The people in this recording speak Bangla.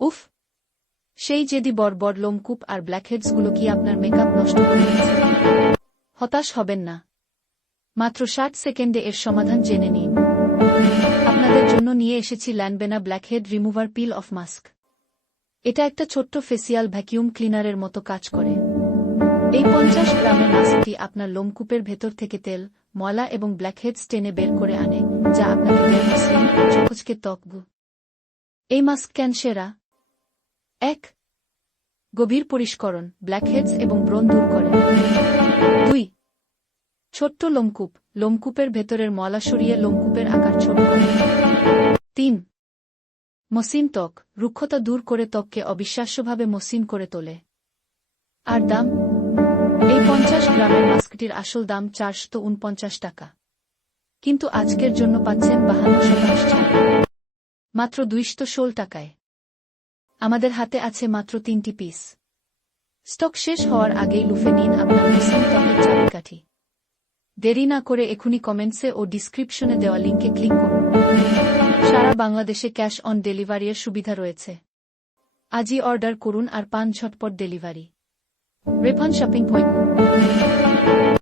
উফ, সেই জেদি বড় লোমকূপ আর ব্ল্যাকহেডসগুলো কি আপনার মেকআপ নষ্ট করে দিচ্ছে? হতাশ হবেন না। মাত্র 60 সেকেন্ডে এর সমাধান জেনে নিন। আপনাদের জন্য নিয়ে এসেছি ল্যানবেনা blackhead remover pin of mask. এটা একটা ছোট্ট ফেসিয়াল ভ্যাকিউম ক্লিনারের মতো কাজ করে। এই 50 গ্রামের মাস্কটি আপনার লোমকূপের ভেতর থেকে তেল, ময়লা এবং ব্ল্যাকহেডস টেনে বের করে আনে, যা আপনাকে দেয় মসৃণ, চকচকে ত্বক। এই মাস্ক কেন সেরা? 1. গভীর পরিষ্করণ, ব্ল্যাকহেডস এবং ব্রণ দূর করে। 2. ছোট্ট লোমকূপ, লোমকূপের ভেতরের ময়লা সরিয়ে লোমকূপের আকার ছোট করে। 3. মসৃণ ত্বক, রুক্ষতা দূর করে ত্বককে অবিশ্বাস্যভাবে মসৃণ করে তোলে। আর দাম? এই 50 গ্রামের মাস্কটির আসল দাম 449 টাকা। কিন্তু আজকের জন্য পাচ্ছেন 52% ছাড়, মাত্র 216 টাকায়। আমাদের হাতে আছে মাত্র 3টি পিস। স্টক শেষ হওয়ার আগেই লুফে নিন আপনার মসৃণ ত্বকের চাবিকাঠি। দেরি না করে এখনই কমেন্টসে ও ডিসক্রিপশনে দেওয়া লিঙ্কে ক্লিক করুন। সারা বাংলাদেশে ক্যাশ অন ডেলিভারির সুবিধা রয়েছে। আজই অর্ডার করুন আর পান ঝটপট ডেলিভারি। রেফান shopping point.